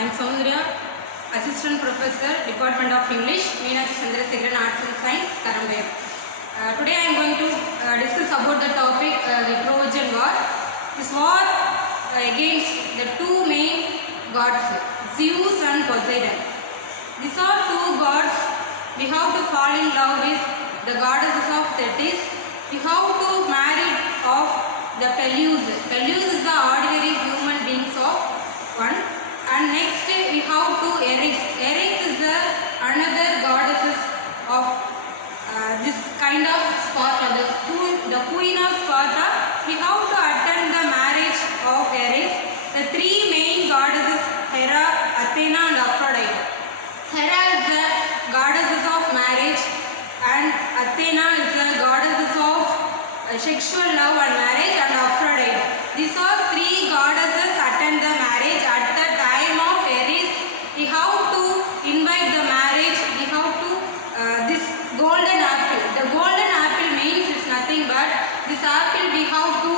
I am Soundria, Assistant Professor, Department of English, Meenakshi Chandrasekharan, Arts and Science, Karambayam. Today I am going to discuss about the topic the Trojan War. This war against the two main gods, Zeus and Poseidon. These are two gods. We have to fall in love with the goddesses of Thetis. We have to marry off the Peleus. Peleus is the ordinary human beings of one. And next we have to Eris. Eris is another goddesses of this kind of Sparta, the queen of Sparta. We have to attend the marriage of Eris. The three main goddesses, Hera, Athena and Aphrodite. Hera is the goddesses of marriage and Athena is the goddesses of sexual love and marriage, and Aphrodite. These are three goddesses attend the marriage. At the time of Eris, we have to invite the marriage. We have to this golden apple. The golden apple means is nothing but this apple we have to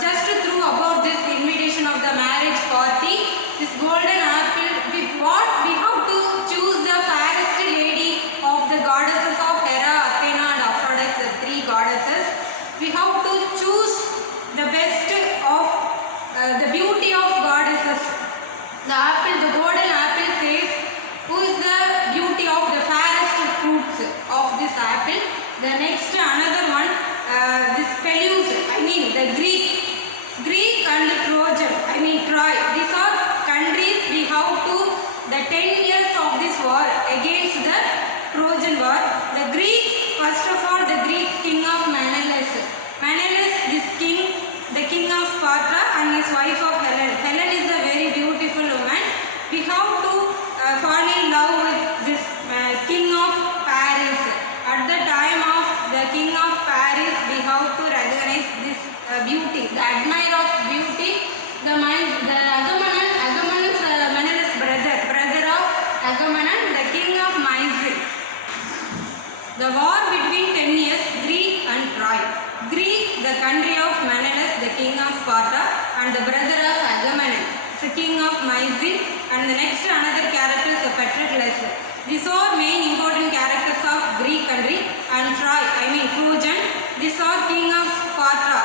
just through about this invitation of the marriage party. This golden apple, we have to choose the fairest lady of the goddesses of Hera, Athena and Aphrodite, the three goddesses. We have to choose the best of the beauty of goddesses. The apple, the golden apple says who is the beauty of the fairest fruits of this apple. The next another one, this Peleus, I mean the Greek and the Trojan, I mean Troy. These are countries. We have to the 10 years of this war against the Trojan war. The Greeks, first of all, the Greek king of Menelaus. Menelaus, this king, the king of Sparta and his wife of Helen. Helen is a very beautiful woman. We have to fall in love with this king of Paris. At the time of the king of Paris, we have to recognize this beauty, the admirer of beauty, the Agamemnon. Agamemnon is Menelaus' brother of Agamemnon, the king of Mycene. The war between 10 years, Greek and Troy. Greek, the country of Menelaus, the king of Sparta, and the brother of Agamemnon, the king of Mycene, and the next another character is Patroclus. These are main important characters of Greek country. And Troy, I mean Trojan. These are king of Sparta,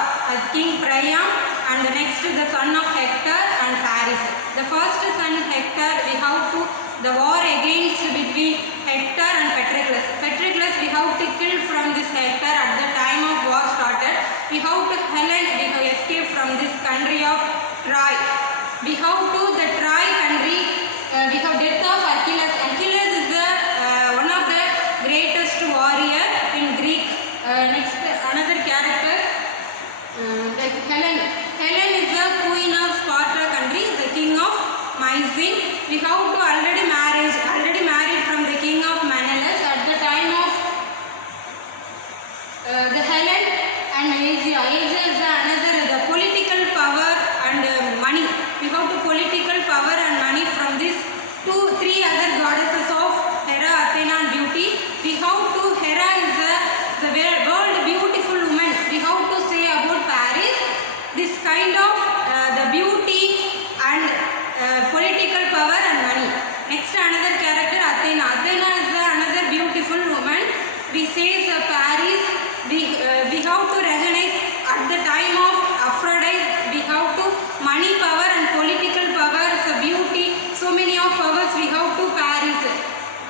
King Priam, and the next the son of Hector and Paris. The first son Hector, we have to the war against between Hector and Patroclus. Patroclus we have to kill from this Hector at the time of war started. We have to Helen, we have escaped from this country of Troy. We have to the Troy country, we have death of Achilles. Achilles is the one of the greatest warrior in Greek. Next another character, like Helen. Helen is the queen of Sparta country, the king of Mycene. We have to already married from the king of Menelaus at the time of the Helen and Asia. Asia is another the political power and money. We have to political power and money from these three other goddesses of Hera, Athena and beauty. We have to Hera is the world beautiful woman. We have to say about Paris. This kind of the beauty and political power and money. Next another character Athena. Athena is another beautiful woman. We say Paris. We have to recognize at the time of Aphrodite. We have to money power and political power. So beauty. So many of powers we have to Paris.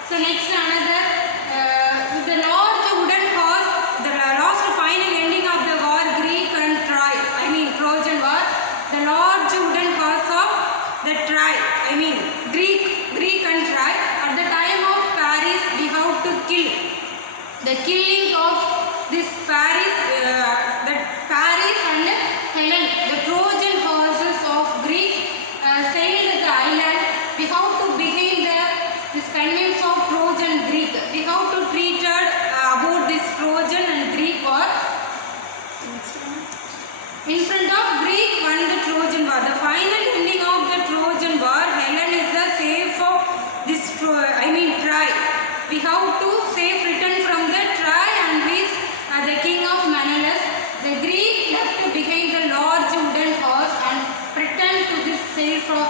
So next another the large wooden horse. The last final ending of the war Greek and Troy. I mean Trojan war. The large wooden horse of the Troy. I mean Greek and Troy. At the time of Paris we have to kill. The killing of this Paris, the Paris and Helen, the Trojan horses of Greek sailed the island. We have to begin this conveyance of Trojan Greek.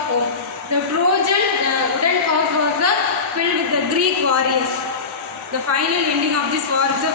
home. The Trojan wooden horse was filled with the Greek warriors. The final ending of this war is a